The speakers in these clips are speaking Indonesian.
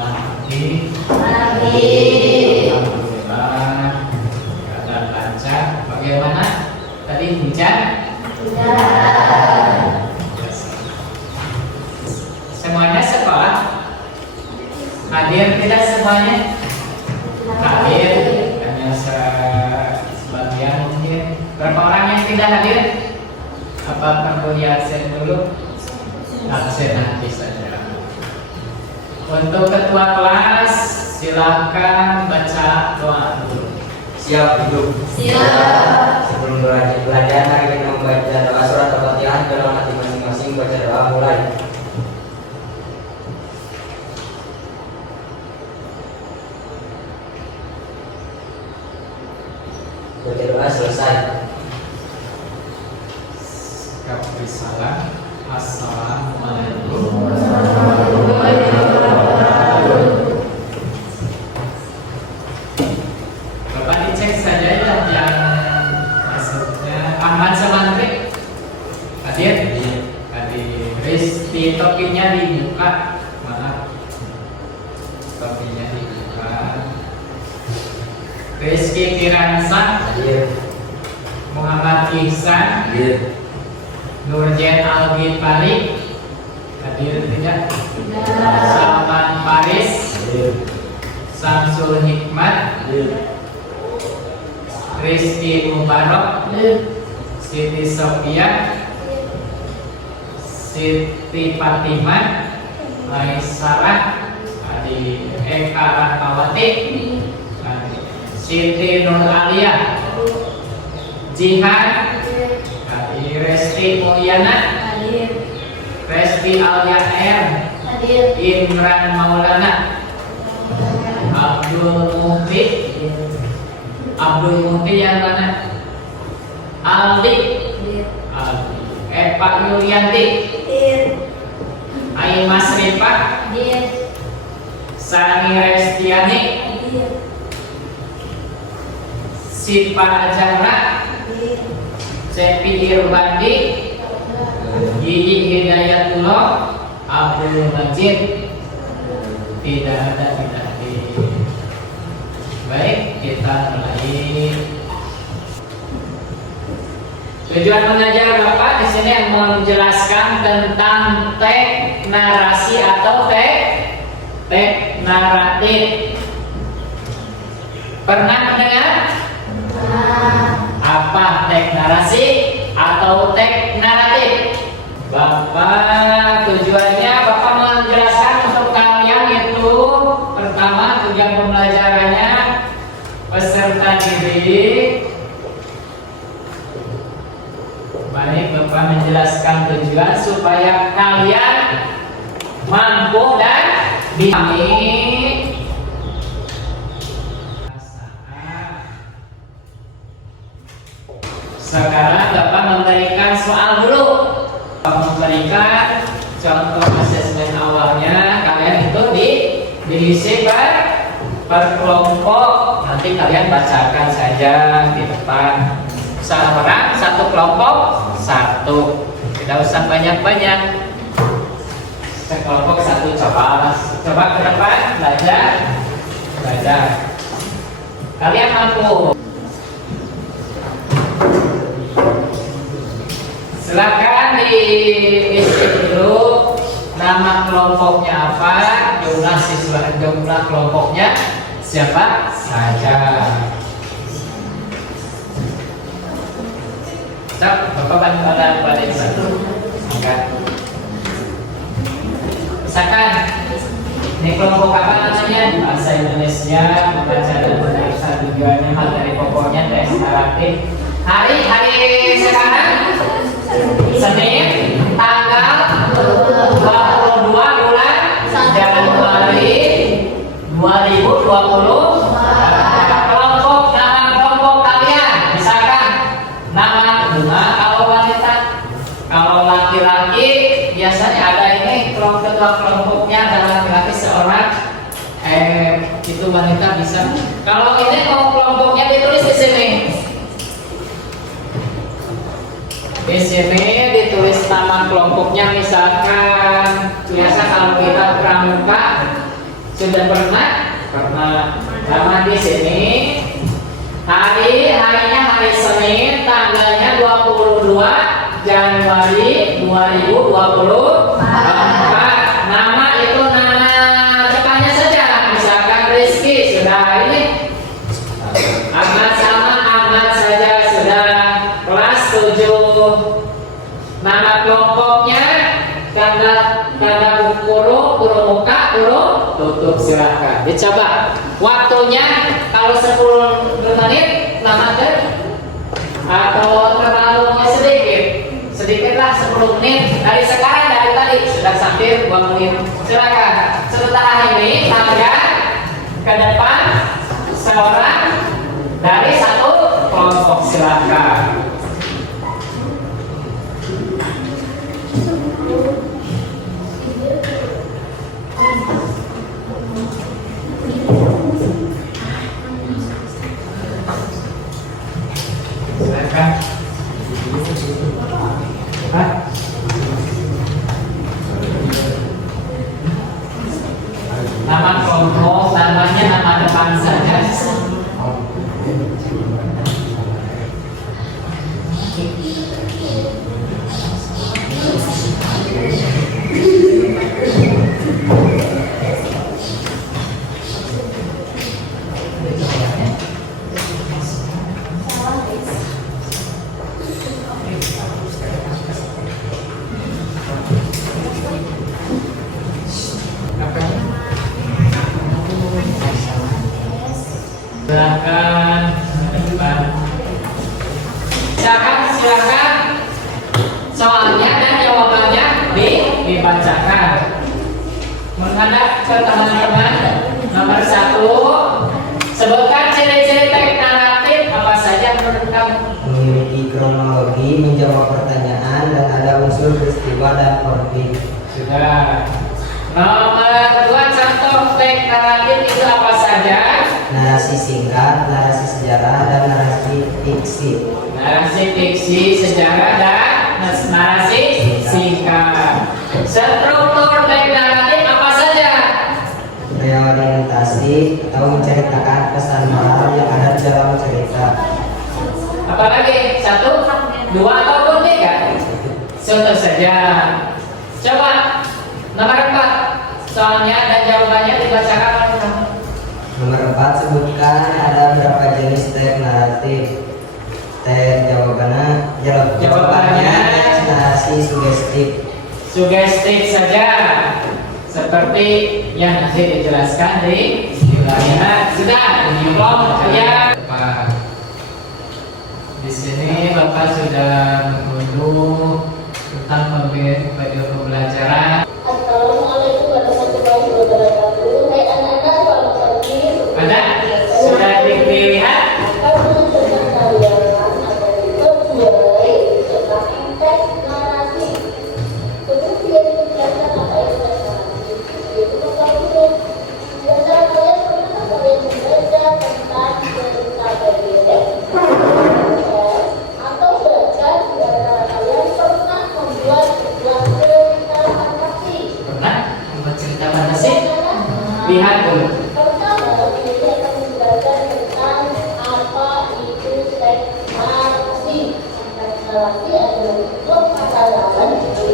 Pagi. Alhamdulillah. Keadaan lancar. Bagaimana? Tadi hujan? Semuanya sekolah? Hadir tidak semuanya? Hadir. Hanya sebagian mungkin. Berapa orang yang tidak hadir? Apa perlu absen dulu? Absen nanti saja. Untuk ketua kelas, silakan baca doa dulu. Siap duduk. Siap. Sebelum belajar hari kita membaca doa surat Al-Fatihah dalam hati masing-masing. Baca doa mulai. Baca doa selesai. Kabri salam. Assalamualaikum. Bapak dicek saja yang maksudnya Ahmad Samantri hadir? Hadir. Rizky topinya dibuka. Maaf, topinya dibuka. Rizky Kiransa Hadir. Muhammad Ihsan Hadir. Nurjen Algifari hadir tidak? Salman Faris Hadir. Samsul Hikmat Hadir. Rizky Mubarok Siti Sofia Siti Fatimah Aisyarah Adi Eka Rahmawati Siti Nur Alia Jihan Adi Resti Mulyana Resti Alia R Imran Maulana Abdul Muhti yang mana? Aldi Pak Yulianti Aimas Rifa Sani Restiani Sipa Ajara Cepi Irwandi Gigi Hidayatullah Abdul Majid tidak ada. Baik, kita mulai. Tujuan mengajar Bapak di sini yang menjelaskan tentang teks narasi atau teks naratif. Pernah mendengar? Apa teks narasi atau teks naratif? Bapak tujuannya Bapak menjelaskan untuk kalian itu pertama tujuan pembelajarannya peserta didik. Baik, Bapak menjelaskan tujuan supaya kalian mampu dan dipahami. Sekarang Bapak memberikan soal dulu. Bapak memberikan contoh asesmen awalnya. Kalian itu diisi per kelompok. Nanti kalian bacakan saja di depan. Seorang satu kelompok satu. Tidak usah banyak-banyak. Sekelompok satu coba ke depan belajar. Kalian mampu. Silakan diisi dulu nama kelompoknya apa, jumlah kelompoknya siapa saja. Bapak bantu pada yang satu. Misalkan ini kelompok apa namanya? Bahasa Indonesia, membaca dan menulis tujuannya, hal dari pokoknya, teks naratif. Hari sekarang Senin tanggal 22 bulan Januari 2020. Nama kelompok kalian misalkan nama bunga kalau wanita, kalau laki-laki biasanya ada ini ketua kelompoknya ada laki-laki seorang, itu wanita bisa. Kalau ini kelompoknya ditulis di sini. Di sini ditulis nama kelompoknya, misalkan biasa kalau kita pramuka Sudah pernah? Pernah. Nama di sini harinya hari Senin, tanggalnya 22 Januari 2024. Nama itu nama depannya saja, misalkan Rizky, sudah ini. Ahmad sama Ahmad saja, sudah kelas 7. Nama kelompoknya tanda kurung muka, kurung tutup, silahkan. Dicoba. Waktunya kalau 10 menit namakan atau terlalu sedikitlah 10 menit dari sekarang, dari tadi sudah sampai 2 menit. Silakan. Sementara ini tangga ke depan seorang dari satu kelompok, silakan. Silakan. Nama kelompok, namanya nama depan saja. Silakan. Soalnya dan jawabannya dibacakan. Menghadap ke teman-teman. Nomor 1, sebutkan ciri-ciri teks naratif apa saja menurut kamu? Memiliki kronologi, menjawab pertanyaan, dan ada unsur peristiwa dan konflik. Sudah. Nomor 2, contoh teks naratif itu apa saja? Narasi singkat, narasi sejarah, dan narasi fiksi. Narasi fiksi, sejarah, dan narasi singkat. Struktur teks naratif apa saja? Reorientasi atau menceritakan pesan moral yang ada di dalam cerita. Apalagi 1, 2 ataupun 3. Contoh saja. Coba nomor 4. Soalnya dan jawabannya dibacakan oleh kamu. Nomor 4, sebutkan ada berapa jenis teks naratif. Jawabannya narasi sugestif. Sugestif saja. Seperti yang nanti dijelaskan di wilayah. Sudah, diplom kalian. Di sini Bapak sudah mengunduh tentang video pembelajaran. Assalamualaikum warahmatullahi wabarakatuh. Hai anak-anak, selamat pagi. Ada? Sudah dilihat? Kamu dengan kalian akan memulai tentang teks narasi. Kemudian menjelaskan apa itu teks narasi. Yaitu pertama, biasanya kalian pernah kalian belajar tentang cerita pendek. Atau bahkan di antara kalian pernah membuat sebuah cerita fantasi. Pernah? Membuat cerita fantasi? Lihat dulu. Pertama, ini akan menjelaskan tentang apa itu teks narasi. Teks narasi adalah bentuk kata-kata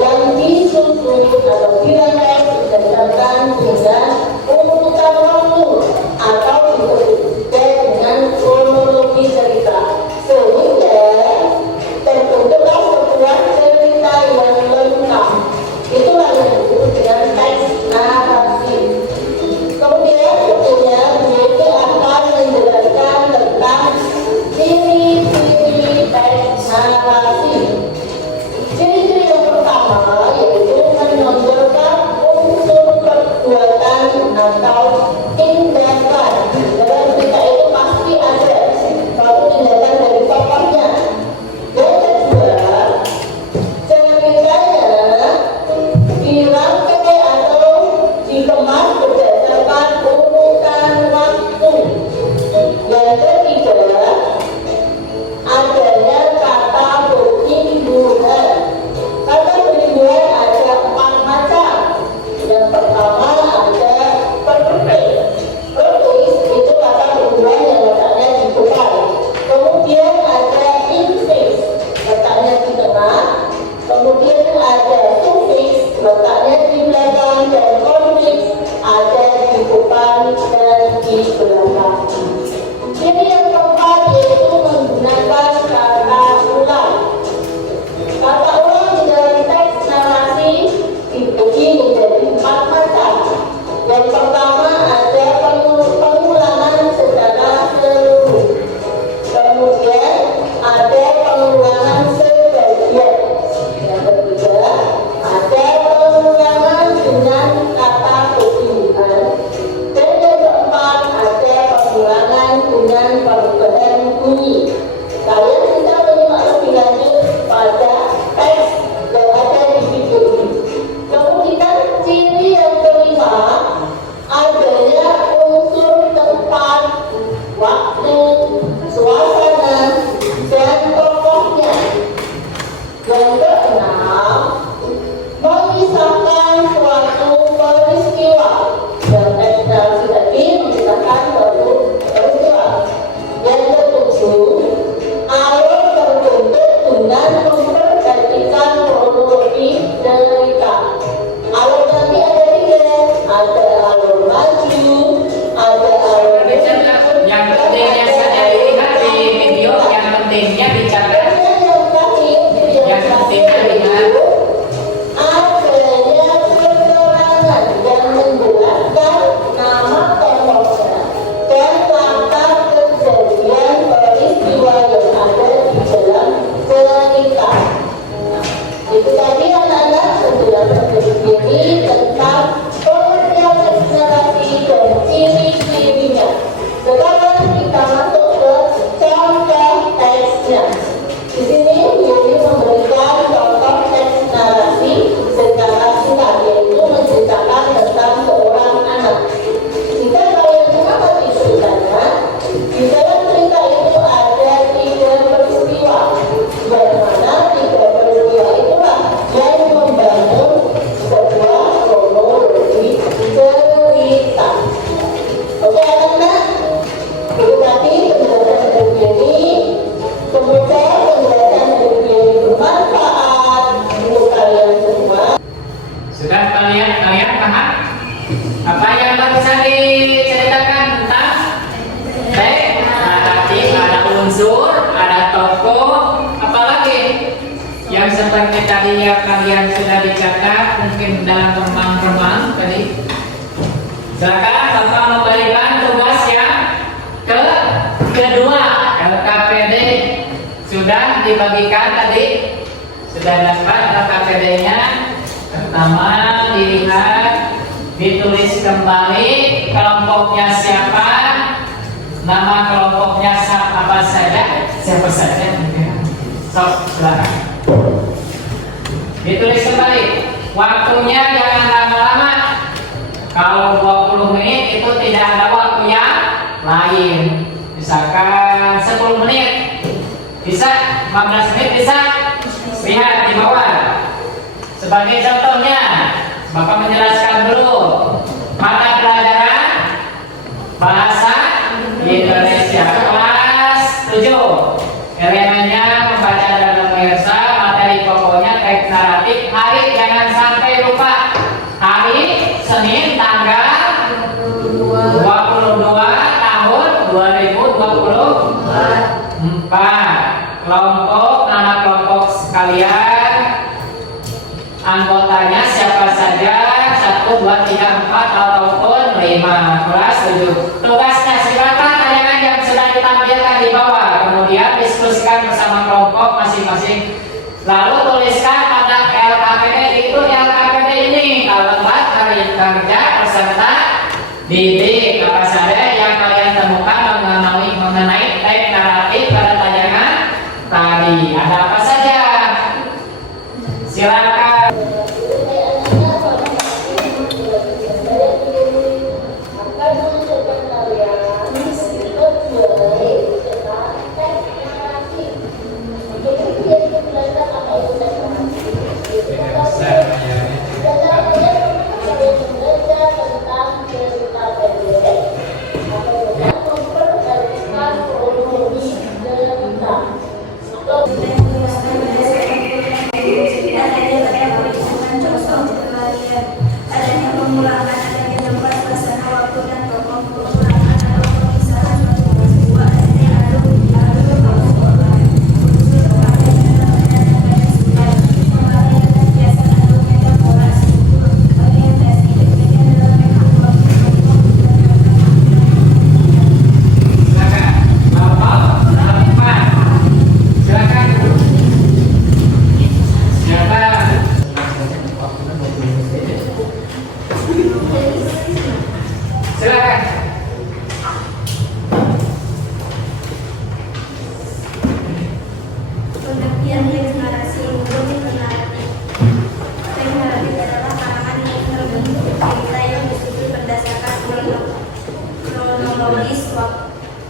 yang disusun atau dirangkai berdasarkan dengan urutan waktu atau disebut juga dengan kronologi cerita. Sehingga terbentuklah sebuah cerita yang lengkap. Itulah yang disebut dengan teks narasi. Kemudian tentunya mereka akan menjelaskan tentang ciri-ciri teks narasi. Ciri-ciri yang pertama yaitu menonjolkan unsur perbuatan atau tindakan. Dalam cerita itu pasti ada suatu tindakan dari tokohnya. Yang kedua, ceritanya dirangkai atau dikemas berdasarkan urutan waktu. Yang ketiga, adanya kata berimbuhan. Kata berimbuhan ada 4 macam. Yang pertama ada perbedaan. tadi ya kalian sudah dicatat mungkin dalam remang-remang tadi. Silakan Bapak memberikan tugas yang kedua. LKPD sudah dibagikan tadi, sudah dapat LKPD-nya. Pertama dilihat, ditulis kembali kelompoknya siapa, nama kelompoknya apa saja, siapa saja. Sok, silakan. Ditulis kembali, waktunya jangan lama-lama. Kalau 20 menit itu tidak ada waktu yang lain. Misalkan 10 menit, bisa 15 menit bisa. Lihat di bawah. Sebagai contohnya, Bapak menjelaskan dulu mata pelajaran bahasa Indonesia kelas 7. Elemennya membaca dan memeriksa, materi pokoknya teks naratif. Hari jangan sampai lupa. Hari Senin tanggal 22 tahun 2024. Kelompok, nama kelompok sekalian, anggotanya siapa saja, 1, 2, 3, 4 ataupun 5. Kelas 7. Tugasnya silakan tayangan yang sudah ditampilkan di bawah, kemudian diskusikan bersama kelompok masing-masing. Lalu tuliskan pada LKPD, itu LKPD ini kalau buat hari kerja peserta didik apa saja yang kalian temukan mengenai teks naratif pada tayangan tadi. Ada apa saja? Silakan.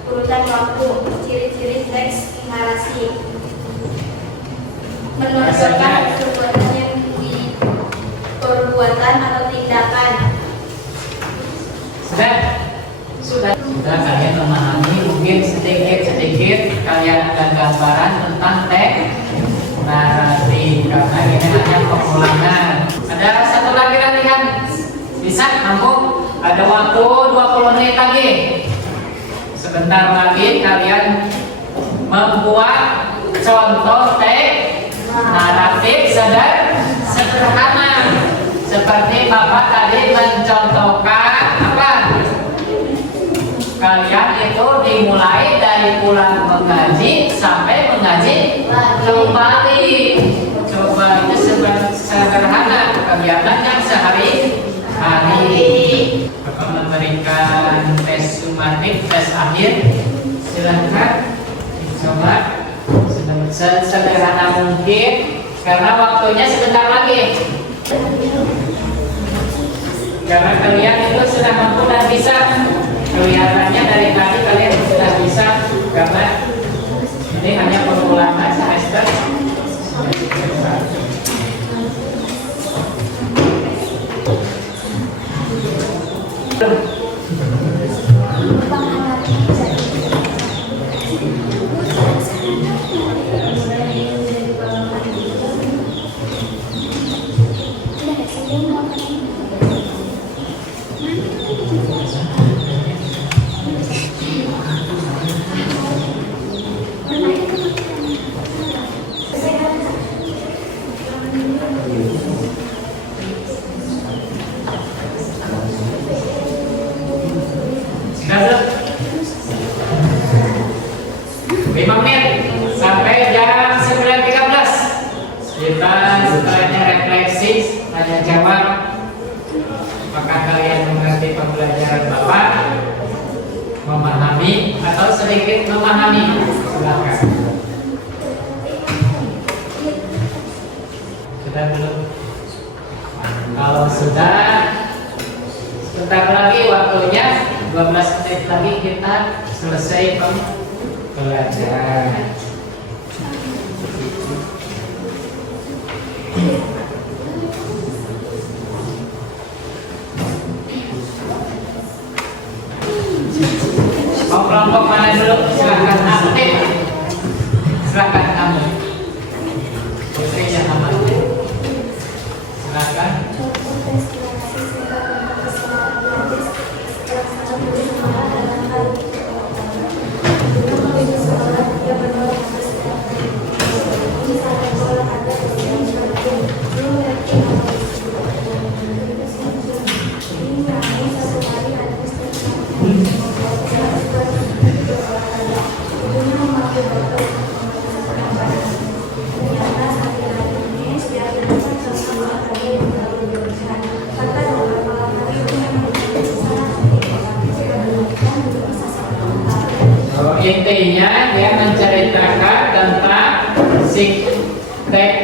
Urutan waktu, ciri-ciri teks narasi, menunjukkan perbuatan yang di perbuatan atau tindakan. Sudah kalian memahami, mungkin sedikit kalian ada gambaran tentang teks narasi, karena ini hanya pengulangan. Ada satu lagi latihan, bisa mampu? Ada waktu 20 menit lagi. Sebentar lagi kalian membuat contoh teks naratif sederhana seperti Bapak tadi mencontohkan apa? Kalian itu dimulai dari pulang mengaji sampai mengaji kembali. Coba itu sederhana kegiatan yang sehari-hari. Bapak memberikan tes sumatif, tes akhir. Silahkan coba sesederhana mungkin karena waktunya sebentar lagi. Karena kalian itu sudah mampu dan bisa. Kelihatannya dari tadi kalian sudah bisa karena ini hanya pengulangan semester. pembelajaran Bapak memahami atau sedikit memahami? Silakan. Sudah belum? Kalau sudah, sebentar lagi waktunya 12 menit lagi kita selesai pembelajaran. Mau kelompok mana dulu? Silahkan aktif. Silahkan kamu. Istrinya namanya. Silahkan. Intinya dia menceritakan tentang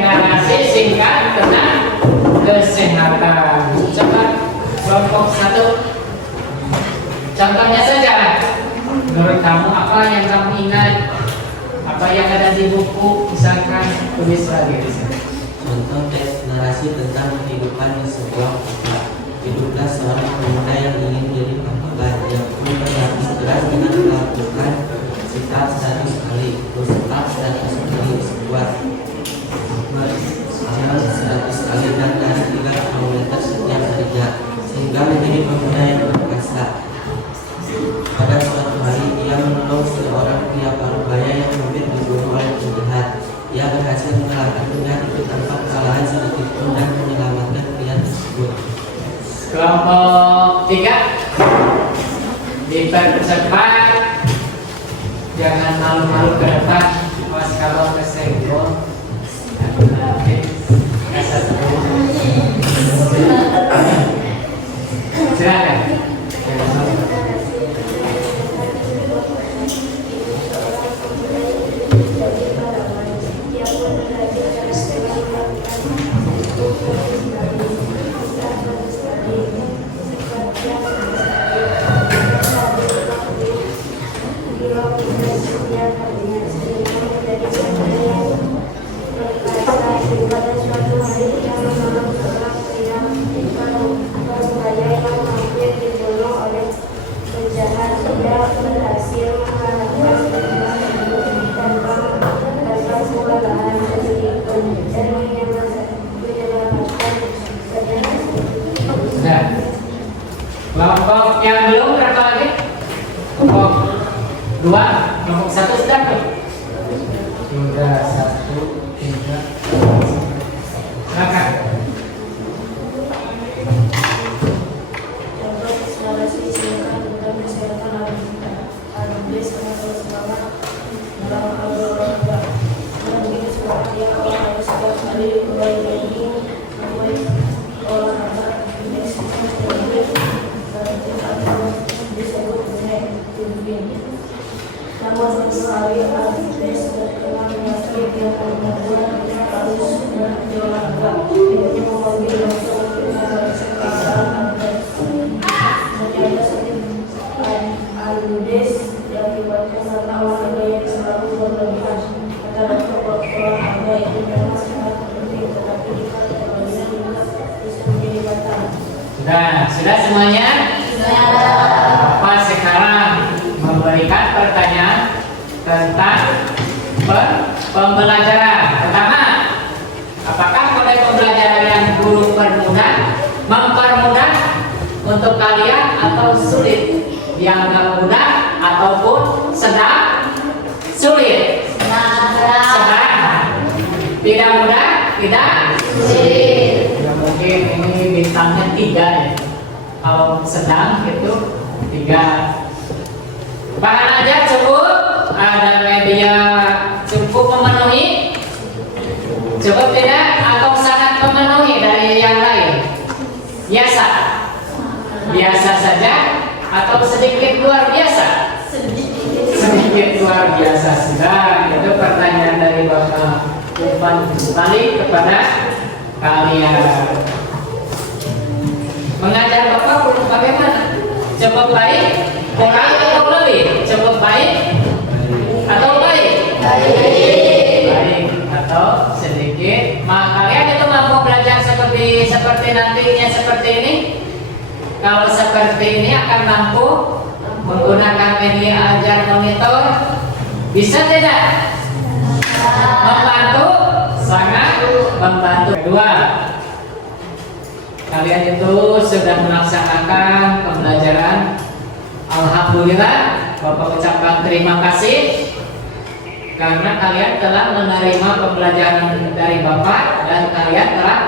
narasi singkat tentang kesehatan. Coba kelompok 1. Contohnya saja. Menurut kamu apa yang kamu ingat? Apa yang ada di buku? Misalkan tulis lagi di sini. Contoh teks narasi tentang kehidupan di sebuah kota. Hiduplah seorang pemuda yang ingin menjadi pengembang yang pun berlatih keras dengan melakukan sikap 100 kali, bersikap 100 kali, squat beramal 100 kali dan lari 3 km setiap harinya sehingga menjadi pemuda yang berkasa. Pada suatu hari ia menolong seorang pria Parubaya yang hampir dibunuh oleh penjahat. Ia berhasil mengalahkan penjahat itu tanpa kesalahan sedikit pun dan menyelamatkan pria tersebut. Kelompok 3 dipercepat, jangan malu-malu ke depan. Awas kalau kesenggol nanti kasar terus. Silakan. Kelompok yang belum berapa lagi? Kelompok 2, kelompok 1 sudah tuh? Sudah 1, 3. Silakan. Sudah semuanya? Bapak sekarang memberikan pertanyaan tentang pembelajaran. Pertama, apakah pada pembelajaran yang guru mempermudah untuk kalian atau sulit? Dianggap mudah ataupun sedang sulit? Sedang. Tidak mudah, tidak sulit. Ya mungkin ini bintangnya 3 ya. Kalau sedang itu 3. Bahan aja cukup, ada media cukup memenuhi, cukup tidak atau sangat memenuhi dari yang lain? Biasa saja atau sedikit luar biasa? Sedikit luar biasa sudah. Itu pertanyaan dari Bapak Irfan balik kepada kalian. Mengajar Bapak perlu bagaimana? Cukup baik, kurang atau lebih? Cukup baik atau baik? Baik atau sedikit. Kalian itu mampu belajar seperti nantinya seperti ini? Kalau seperti ini akan mampu menggunakan media ajar monitor? Bisa tidak? Membantu? Sangat membantu. Kedua, kalian itu sudah melaksanakan pembelajaran. Alhamdulillah, Bapak ucapkan terima kasih karena kalian telah menerima pembelajaran dari Bapak dan kalian telah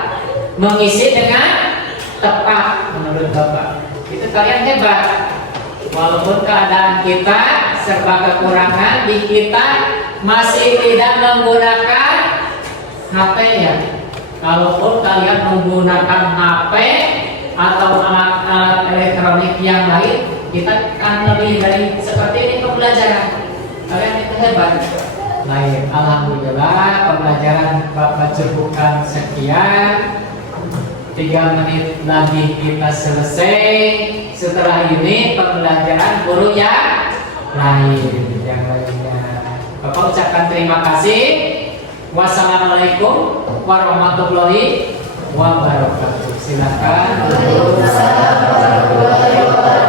mengisi dengan tepat menurut Bapak. Itu kalian hebat. Walaupun keadaan kita serba kekurangan, di kita masih tidak menggunakan HP ya. Kalaupun kalian menggunakan HP atau alat elektronik yang lain, kita akan lebih dari seperti ini pembelajaran. Kalian itu hebat. Baik, alhamdulillah pembelajaran Bapak cukupkan sekian. 3 menit lagi kita selesai. Setelah ini pembelajaran guru yang lainnya. Bapak ucapkan terima kasih. Wassalamualaikum warahmatullahi wabarakatuh. Silakan. Waalaikumsalam warahmatullahi wabarakatuh.